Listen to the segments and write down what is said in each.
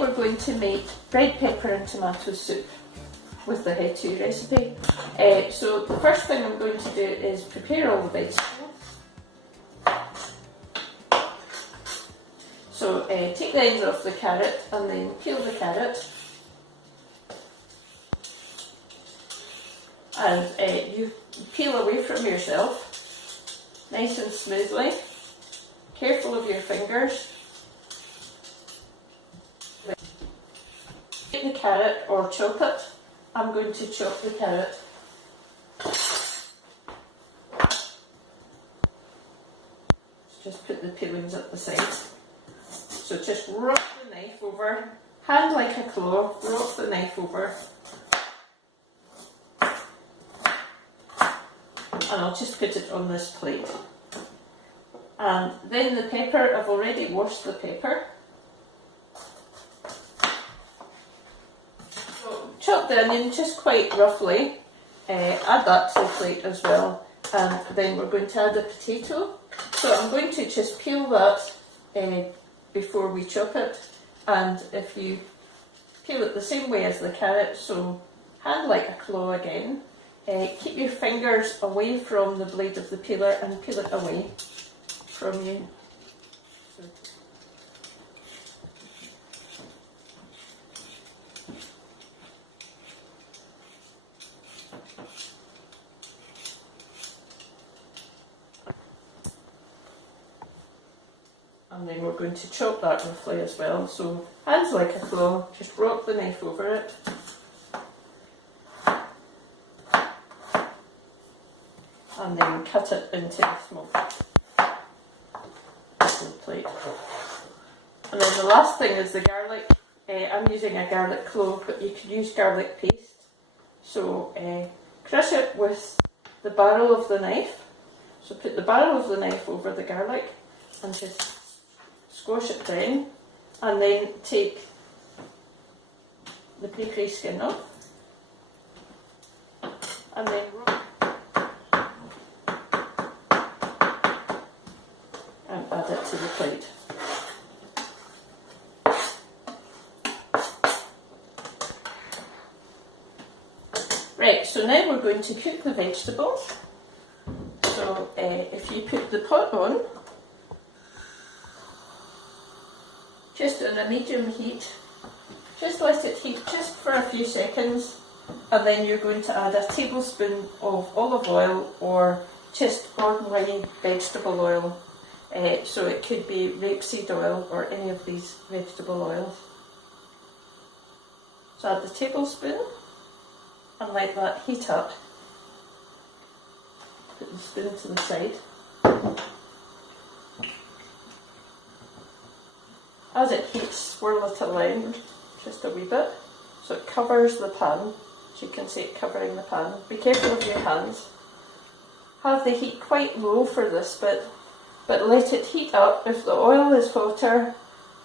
we're going to make red pepper and tomato soup with the how-to recipe. So the first thing I'm going to do is prepare all the vegetables. So take the ends off the carrot and then peel the carrot. And you peel away from yourself, nice and smoothly. Careful of your fingers. Take the carrot or chop it. I'm going to chop the carrot. Just put the peelings at the side. So just rock the knife over, hand like a claw, rock the knife over. And I'll just put it on this plate. And then the pepper, I've already washed the pepper. So chop the onion just quite roughly, add that to the plate as well. And then we're going to add a potato. So I'm going to just peel that before we chop it. And if you peel it the same way as the carrot, so hand like a claw again. Keep your fingers away from the blade of the peeler and peel it away from you. And then we're going to chop that roughly as well. So hands like a claw, just rock the knife over it. And then cut it into a small plate. And then the last thing is the garlic. I'm using a garlic clove, but you could use garlic paste. So crush it with the barrel of the knife. So put the barrel of the knife over the garlic and just squash it down. And then take the bakery skin off. And then add it to the plate. Right, so now we're going to cook the vegetables. So if you put the pot on, just on a medium heat, just let it heat just for a few seconds, and then you're going to add a tablespoon of olive oil or just ordinary vegetable oil. So it could be rapeseed oil or any of these vegetable oils. So add the tablespoon and let that heat up. Put the spoon to the side. As it heats, swirl it around just a wee bit so it covers the pan. So you can see it covering the pan. Be careful of your hands. Have the heat quite low for this bit. But let it heat up. If the oil is hotter,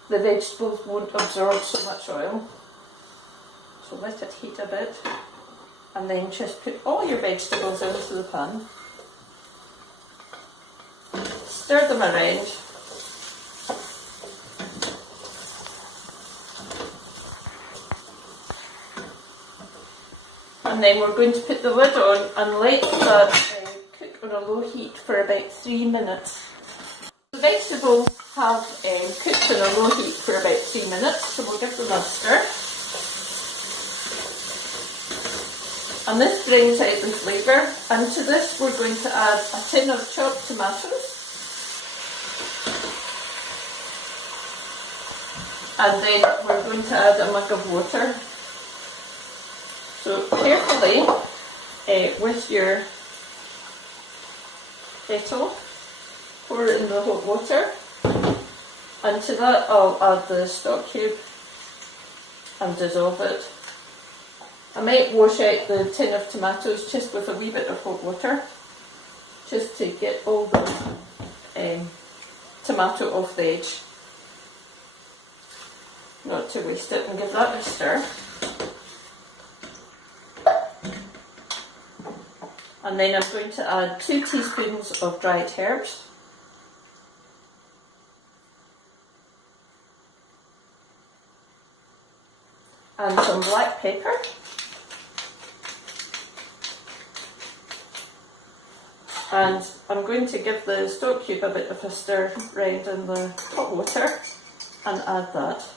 the vegetables won't absorb so much oil. So let it heat a bit. And then just put all your vegetables into the pan. Stir them around. And then we're going to put the lid on and let that cook on a low heat for about 3 minutes. The vegetables have cooked on a low heat for about 3 minutes, so we'll give them a stir. And this brings out the flavour, and to this we're going to add a tin of chopped tomatoes. And then we're going to add a mug of water. So carefully, with your kettle, pour it in the hot water, and to that I'll add the stock cube and dissolve it. I might wash out the tin of tomatoes just with a wee bit of hot water, just to get all the tomato off the edge, not to waste it, and give that a stir. And then I'm going to add 2 teaspoons of dried herbs. and some black pepper. And I'm going to give the stock cube a bit of a stir round in the hot water and add that.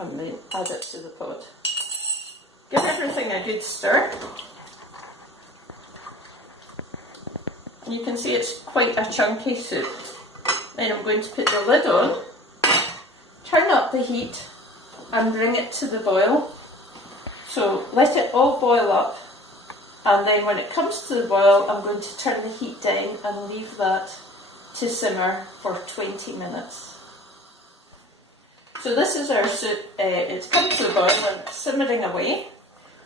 And then add it to the pot. Give everything a good stir. You can see it's quite a chunky soup. Then I'm going to put the lid on, turn up the heat and bring it to the boil. So let it all boil up, and then when it comes to the boil I'm going to turn the heat down and leave that to simmer for 20 minutes. So this is our soup. It's come to the boil and it's simmering away,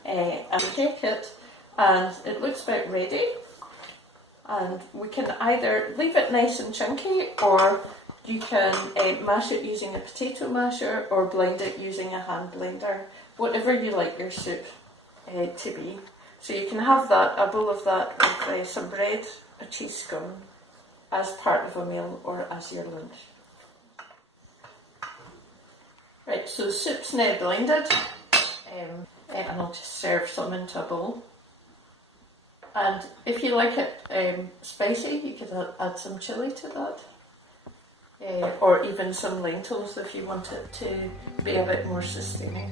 and we take it and it looks about ready, and we can either leave it nice and chunky, or you can mash it using a potato masher or blend it using a hand blender, whatever you like your soup to be. So you can have that, a bowl of that with some bread, a cheese scone, as part of a meal or as your lunch. Right, so the soup's now blended, and I'll just serve some into a bowl. And if you like it spicy, you could add some chilli to that, or even some lentils if you want it to be a bit more sustaining.